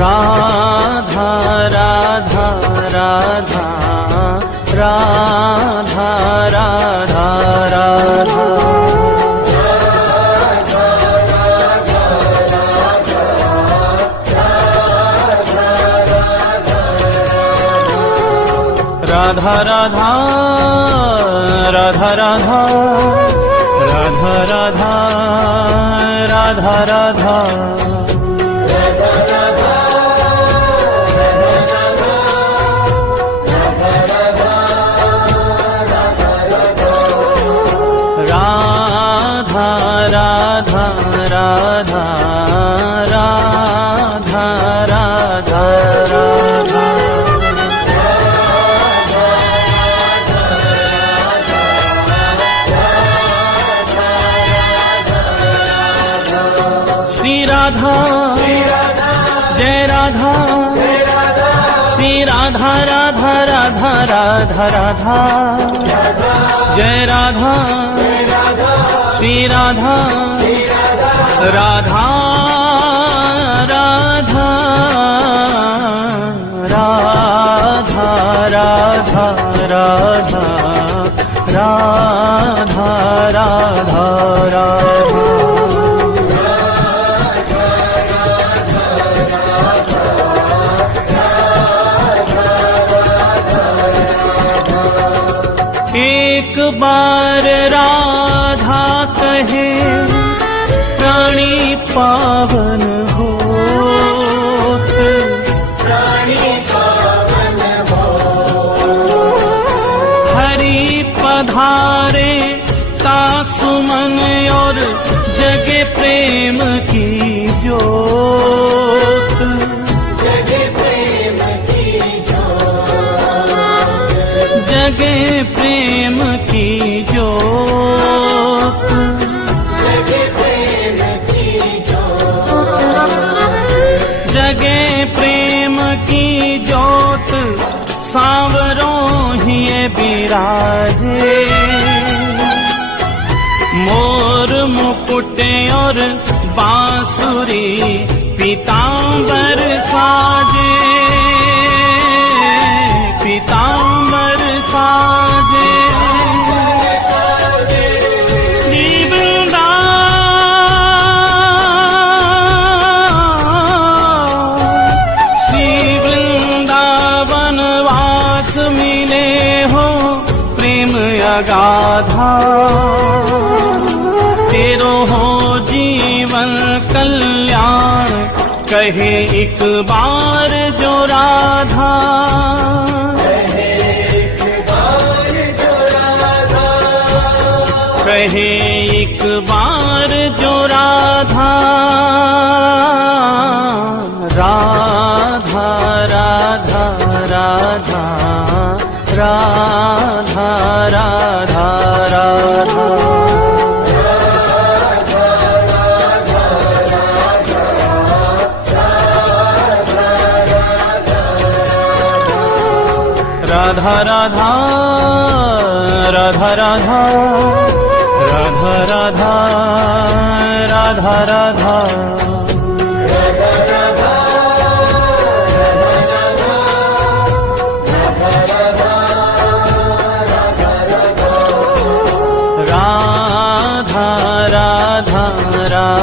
राधा राधा राधा राधा राधा राधा राधा राधा राधा राधा राधा राधा राधा राधा जय राधा श्री राधा राधा राधा राधा राधा जय राधा श्री राधा राधा राधा राधा राधा राधा राधा राधा राधा एक बार राधा कहे प्राणी पावन होत, प्राणी पावन होत। हरि पधारे का सुमन और जगे प्रेम की जोत, जगे प्रेम की जोत, जगे प्रेम की जोत, जगे प्रेम की जोत, जगे प्रेम की जोत सांवरों ही बिराजे, मोर मुकुट और बांसुरी पीतांबर साजे, पीतांबर साजे। श्री वृंदावन वास मिले हो प्रेम अगाधा, तेरो हो जीवन कल्याण कहे एक बार जो राधा, कहे एक बार जो राधा, राधा राधा राधा राधा राधा राधा राधा राधा राधा राधा राधा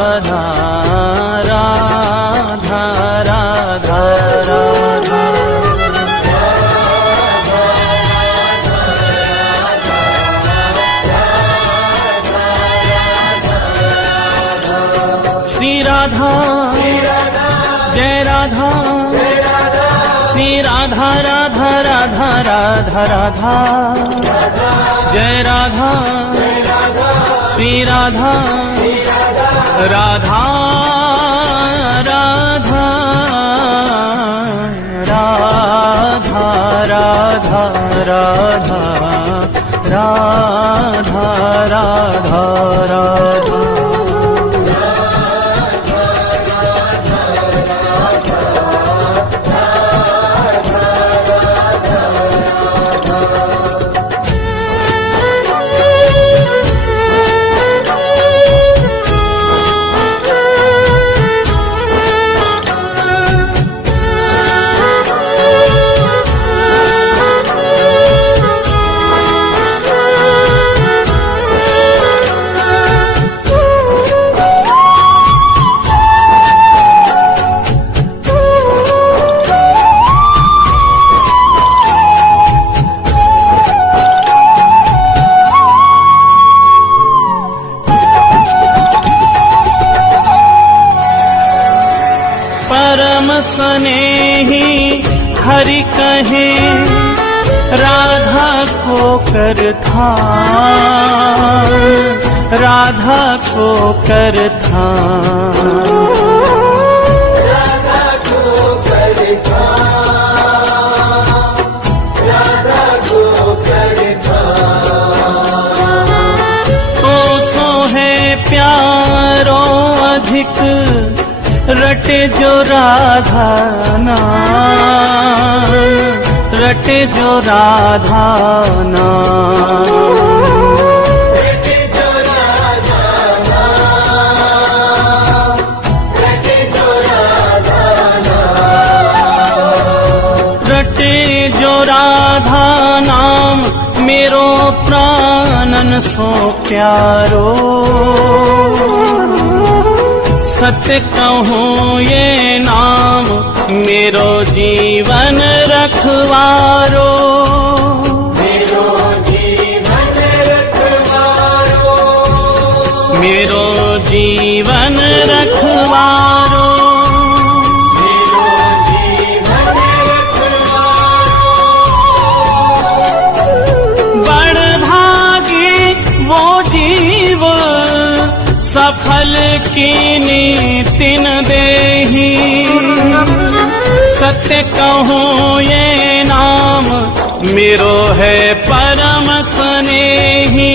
राधा राधा राधा जय राधा श्री राधा राधा राधा राधा राधा जय राधा श्री राधा राधा राधा राधा राधा राधा राधा राधा राधा परम स्नेही हरि कहे राधा को कर थान, राधा को कर थान। राधा को करता, राधा को करता। तो सो है प्यारो अधिक रटे जो राधा नाम, रटे जो राधा नाम। रटे जो राधा नाम, रटे जो राधा नाम। रटे जो राधा नाम मेरो प्राणन सो प्यारो। सत्य कहूँ ये नाम मेरो जीवन रखवारो। मेरो जीवन रखवारो, मेरो जीवन रखवारो। मेरो जीवन रखवारो। बड़ भागी वो जीव सफल की नीतिन देही। सत्य कहूँ ये नाम मेरो है परम स्नेही,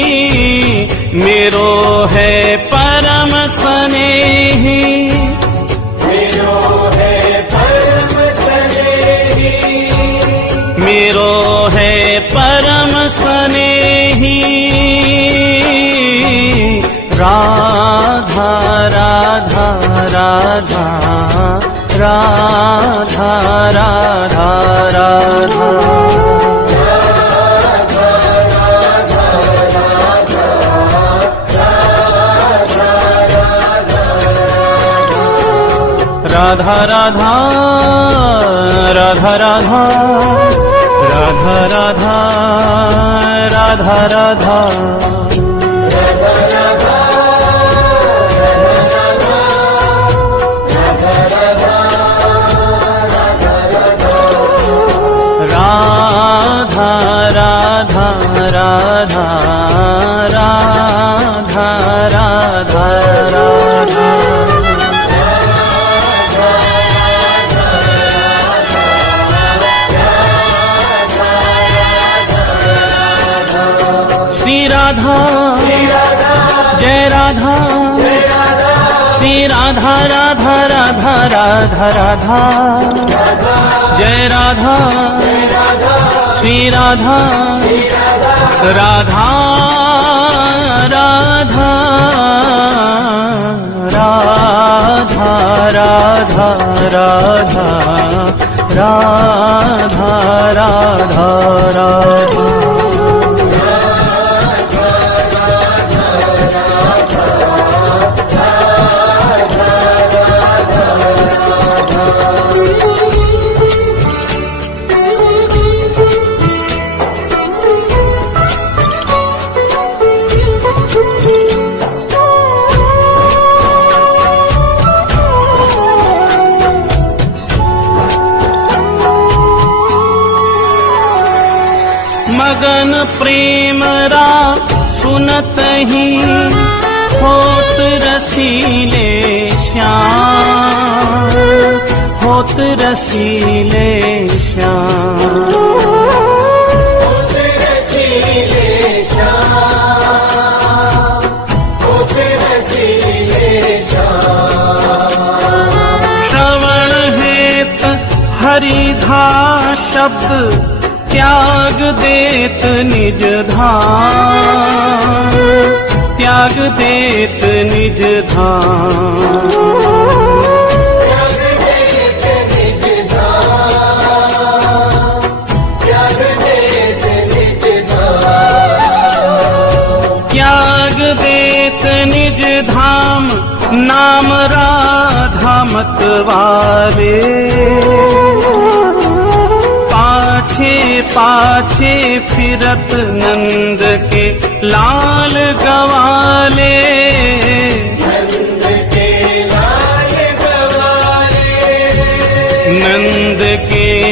मेरो है परम स्नेही। मेरो है परम स्नेही, मेरो है परम स्नेही। राधा राधा राधा राधा राधा राधा। राधा राधा राधा राधा राधा राधा राधा राधा। राधा राधा राधा राधा राधा राधा। श्री राधा जय राधा, श्री राधा राधा राधा राधा राधा। जय राधा श्री राधा राधा राधा राधा राधा राधा राधा राधा राधा। मगन प्रेम रा सुनत ही होत रसीले श्याम, होत रसीले श्याम। होत रसीले श्याम, होत रसीले श्याम। श्रवण हेत हरिधा शब्द त्याग देत निज धाम, त्याग देत निज धाम। त्याग देत निज धाम, त्याग देत निज धाम। त्याग देत निज धाम नाम राधा मतवारे। पाछे पाछे फिरत नंद के लाल गवाले, नंद के लाल गवाले,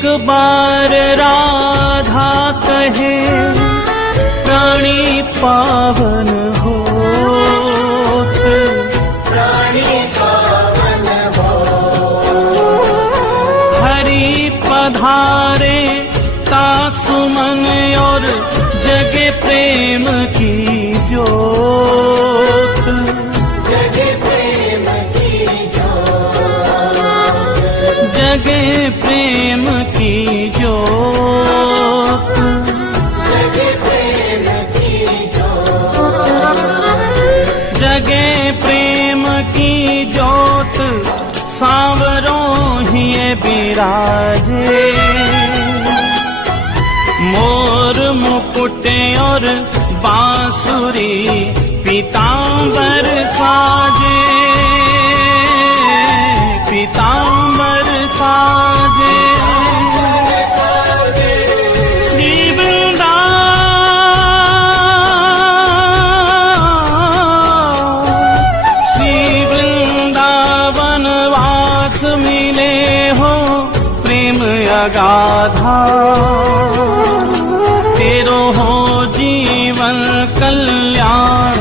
एक बार राधा कहे प्राणी पावन होत, प्राणी पावन हो। हरि पधारे का सुमन और जगे प्रेम की जोत, जगे प्रेम की जोत, जगे प्रेम की जोत, जगे प्रेम की जोत, जगे प्रेम की जोत। सांवरों ही बिराजे, मोर मुकुट और बांसुरी पीतांबर साजे, पीतांबर साजे। श्री वृंदावन वास मिले हो प्रेम अगाधा, तेरो हो जीवन कल्याण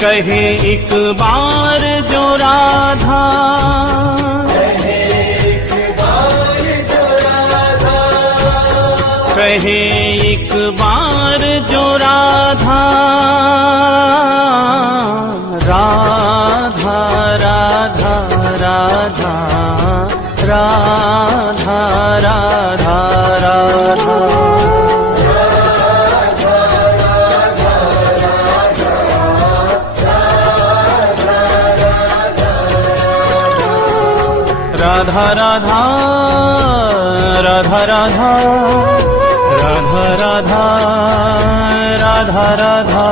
कहे एक बार जो राधा, कहे एक बार जो राधा, कहे एक बार जो राधा। राधा राधा राधा राधा राधा राधा। राधा राधा राधा राधा राधा राधा राधा राधा।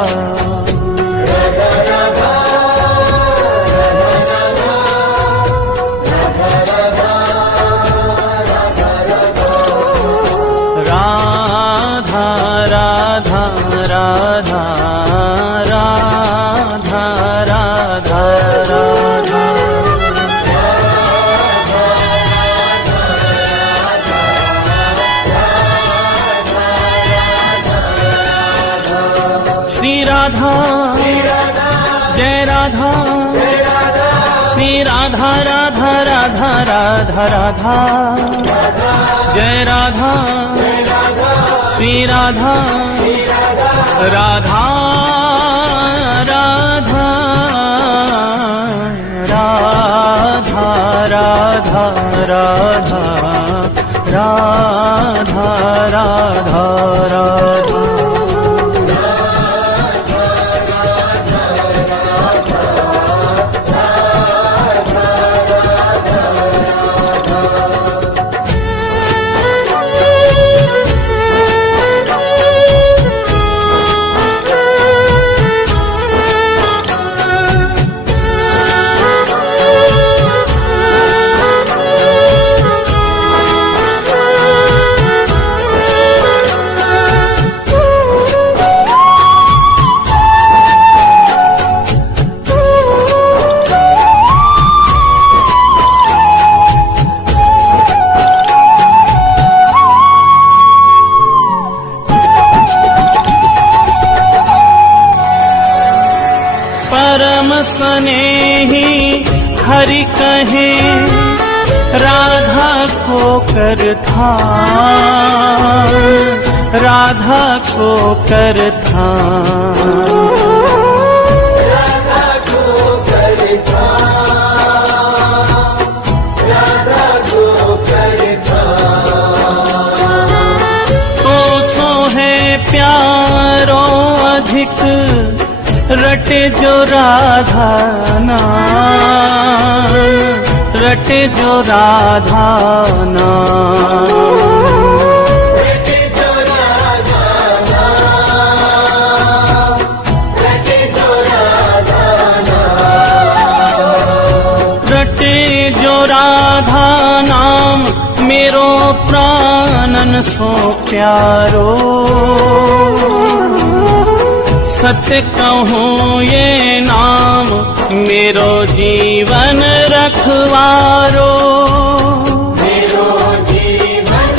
राधा राधा राधा राधा राधा राधा। श्री राधा जय राधा, श्री राधा राधा राधा राधा राधा, जय राधा श्री राधा राधा राधा राधा राधा राधा राधा राधा राधा। परम स्नेही हरि कहे राधा को कर था, राधा को कर था, राधा को करता, राधा को करता। तो सो है प्यारो अधिक रटे जो राधा नाम, रटे जो राधा नाम। रटे जो राधा नाम, रटे जो राधा नाम, रटे जो राधा नाम। मेरो प्राणन सो प्यारो, सत्य कहूँ ये नाम मेरो जीवन रखवारो, मेरो जीवन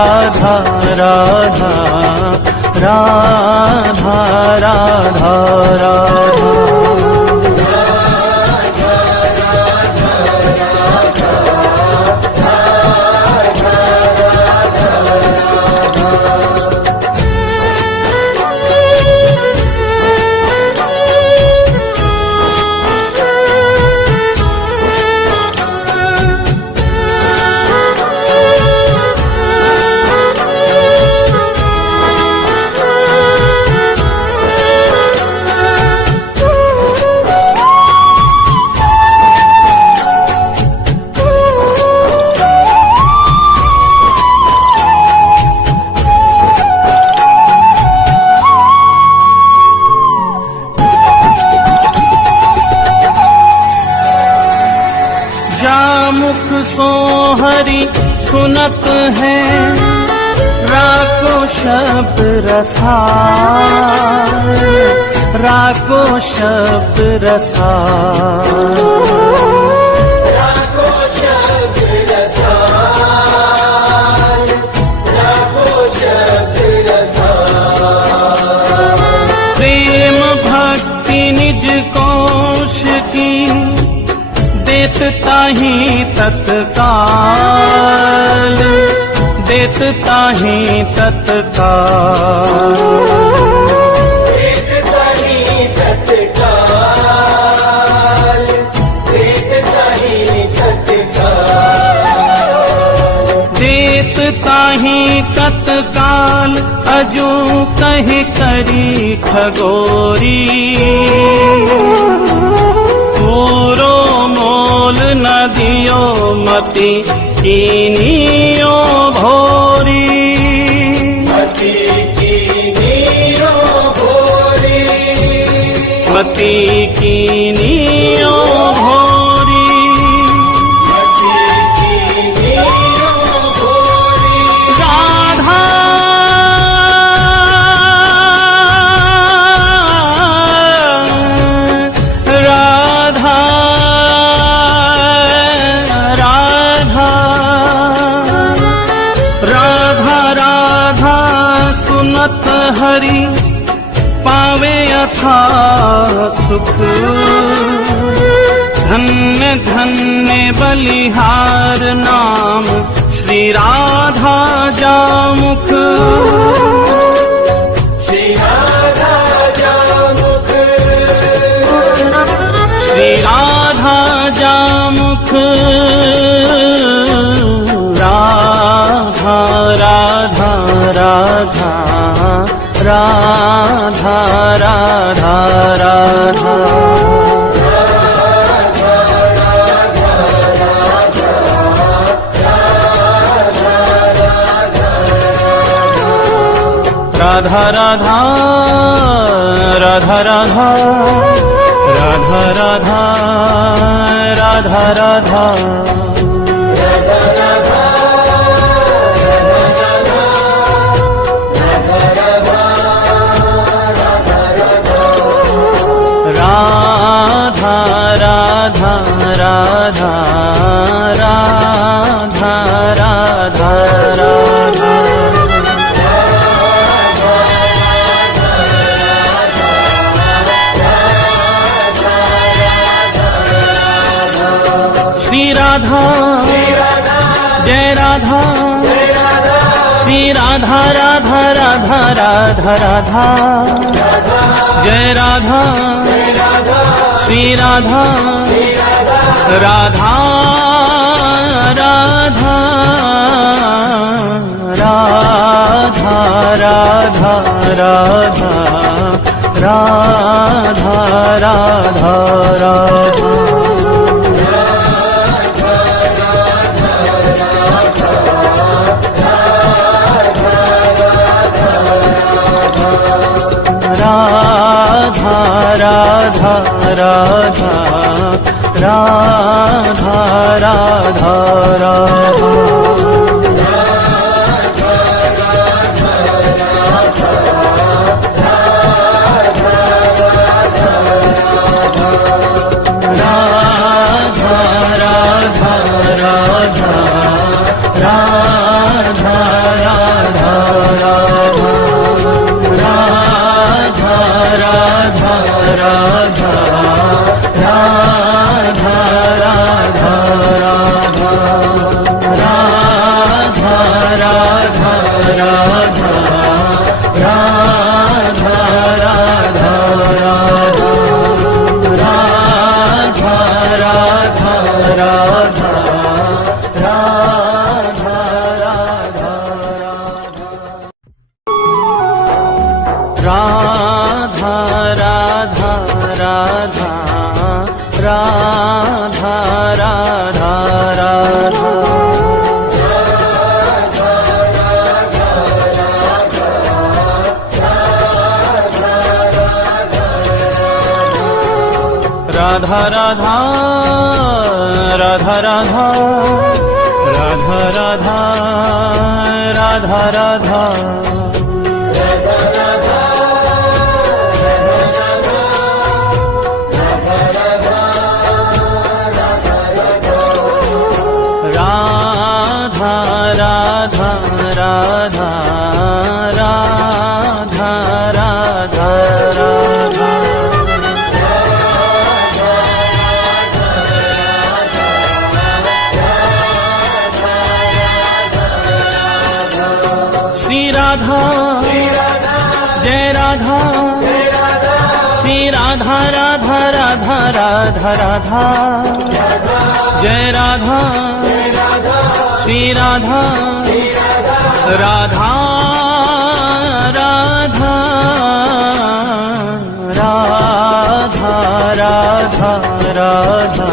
राधा राधा राधा। मुख सो हरि सुनत है, राको शब्द रसाल, राको शब्द रसाल, राको शब्द रसाल, राको शब्द रसाल। प्रेम भक्ति निज कोश की, देत ताहि तत्काल, देत ताहि तत्काल, देत ताहि तत्काल, देत ताहि तत्काल, देत ताहि तत्काल। अजू कहि करी खगोरी, पूरो मोल न दियो मति कीनियो भोरी, मति कीनियो भोरी, मति कीनियो भोरी, मति कीनियो भोरी। राधा सुनत हरि पावे अथा सुख, धन्य धन्य बलिहार नाम श्री राधा जामुख, श्री राधा जामुख, श्री राधा जामुख। राधा राधा राधा राधा राधा राधा, राधा राधा राधा राधा राधा राधा राधा राधा। राधा राधा राधा राधा राधा राधा। श्री राधा जय राधा, श्री राधा राधा राधा राधा राधा, जय राधा श्री राधा, राधा राधा राधा राधा राधा राधा राधा राधा। राधा राधा राधा राधा राधा राधा। राधा राधा राधा राधा राधा राधा राधा राधा राधा राधा राधा राधा जय राधा श्री राधा राधा राधा राधा राधा जय राधा श्री राधा राधा राधा राधा राधा राधा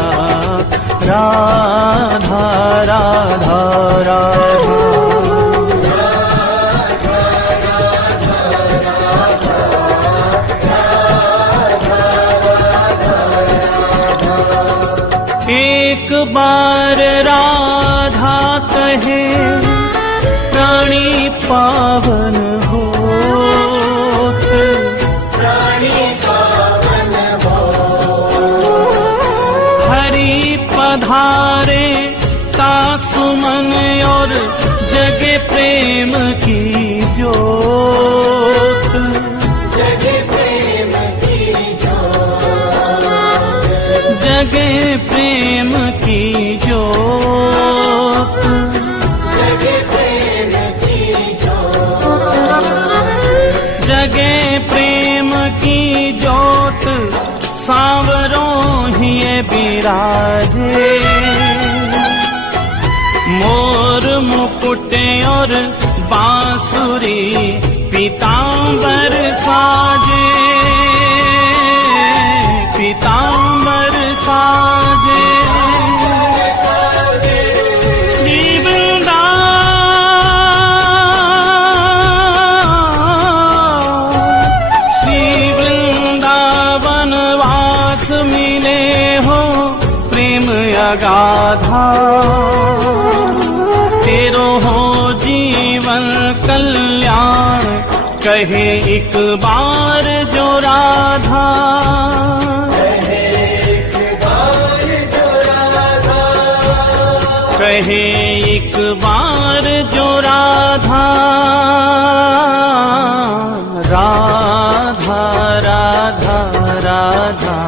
राधा राधा राधा एक बार राधा कहे प्राणी पावन होत, प्राणी पावन हो हरि पधारे का सुमन और जगे प्रेम की जोत, जगे प्रेम की जोत, जगे प्रेम की जोत, जगे प्रेम की जोत, जगे प्रेम की जोत सांवरों ही बिराजे, मोर मुकुट और बांसुरी पीतांबर साजे, पीतांबर साजे, श्री वृंदावन वास मिले हो प्रेम अगाधा, तेरो हो जीवन कल्याण कहे एक बार जो राधा, कहे एक बार जो राधा, राधा राधा राधा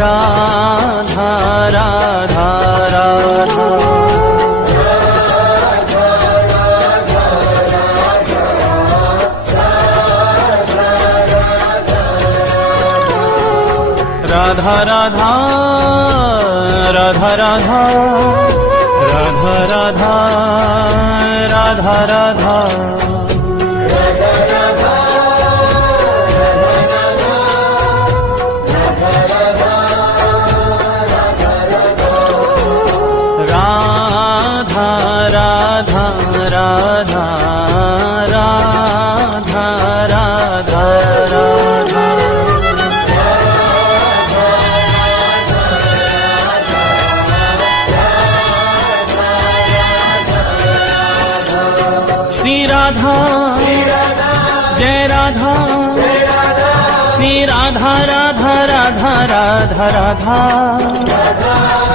राधा राधा राधा राधा राधा राधा राधा राधा राधा राधा राधा जय राधा श्री राधा राधा राधा राधा राधा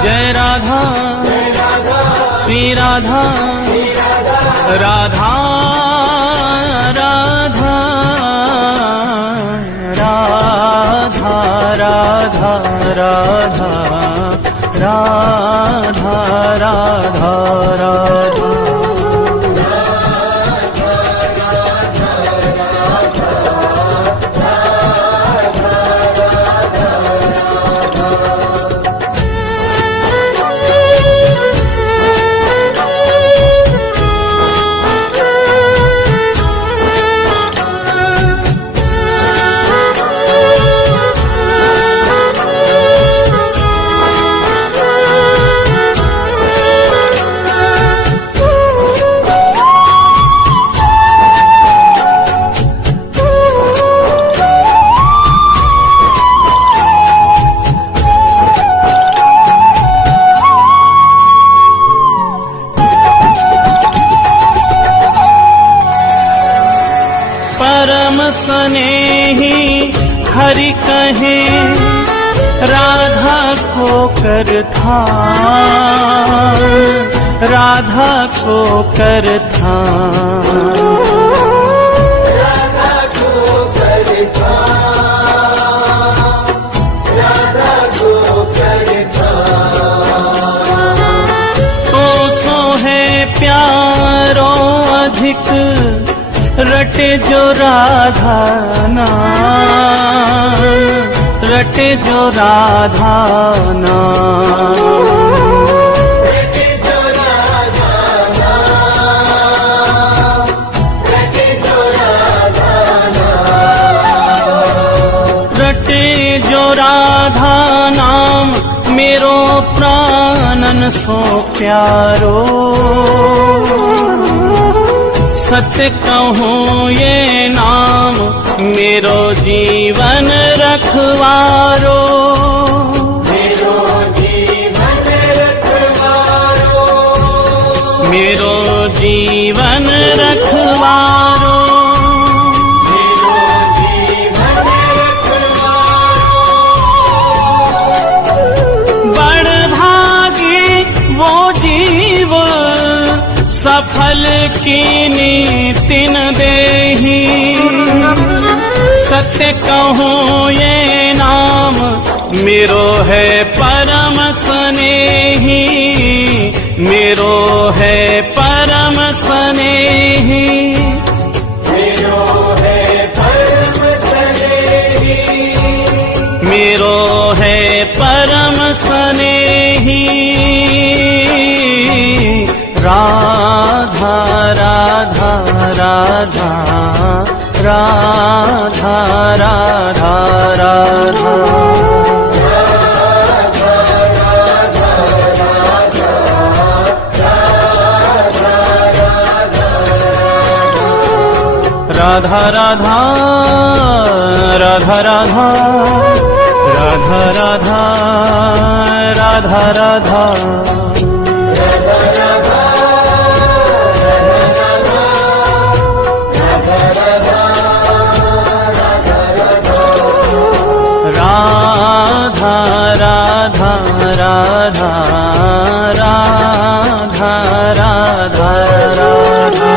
जय राधा श्री राधा राधा राधा राधा राधा राधा राधा राधा राधा स्नेही हरि कहे राधा को कर थान, राधा को कर थान। राधा को करता, राधा को करता। तो सो है प्यारो अधिक रटे जो राधा नाम, रटे जो राधा नाम। रटे जो राधा नाम, रटे जो राधा नाम। रटे जो राधा नाम मेरो प्राणन सो प्यारो। सत्य कहूँ ये नाम मेरो जीवन रखवारो, मेरो जीवन रखवारो, मेरो जीवन रखवारो। मेरो जीवन रखवारो। बड़ भागी वो जीव सफल कीनी तिन देही। सत्य कहूँ ये नाम मेरो है परम स्नेही, मेरो है परम स्नेही। मेरो है परम स्नेही, मेरो है परम स्नेही। राधा राधा राधा राधा राधा राधा। राधा राधा राधा राधा राधा राधा राधा राधा। राधा राधा राधा राधा राधा राधा।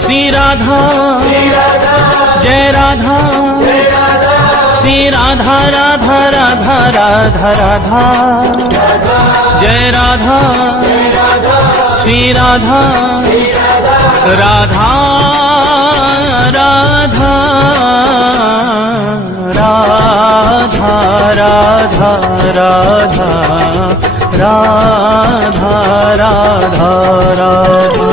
श्री राधा जय राधा, श्री राधा राधा राधा राधा राधा। जय राधा श्री राधा राधा राधा राधा राधा राधा राधा राधा राधा।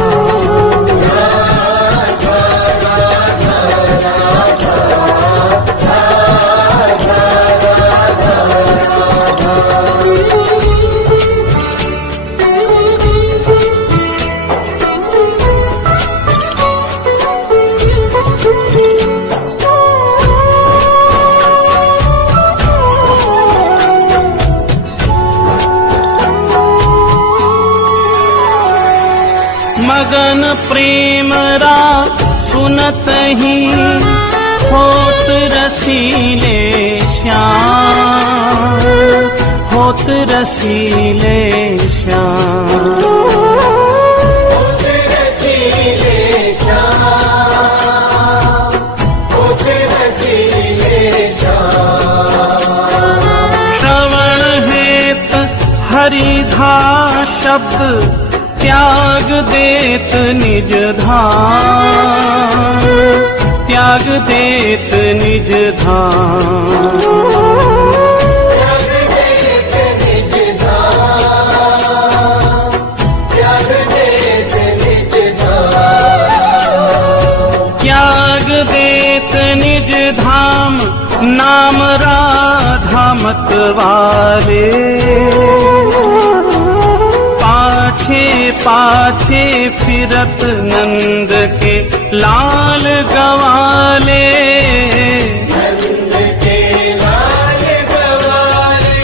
मगन प्रेम रा सुनत ही होत रसीले श्याम, होत रसीले श्याम। होते रसीले श्याम, होते रसीले श्याम। श्रवण हेत हरिधा शब्द त्याग देत निज धाम, त्याग देत निज धाम। त्याग देत निज धाम, त्याग देत निज धाम। त्याग देत निज धाम नाम राधा मत वाले। पाछे पाछे फिरत नंद के लाल गवाले। नंद के लाल गवाले,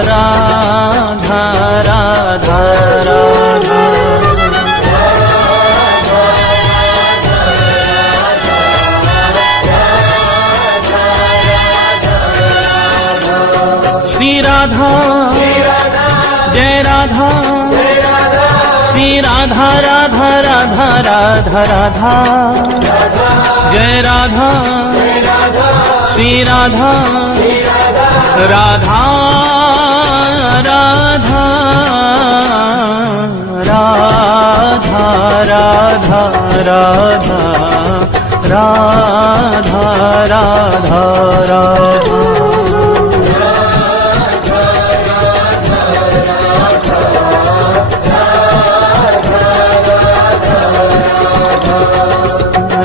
श्री राधा जय राधा श्री राधा राधा राधा राधा राधा जय राधा श्री राधा राधा राधा राधा राधा राधा राधा राधा राधा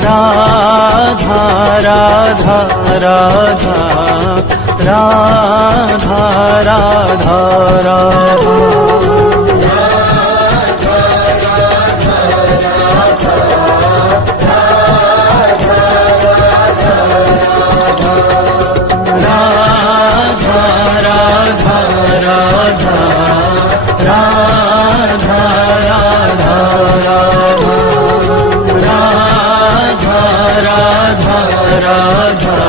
राधा राधा राधा राधा राधा राधा राधा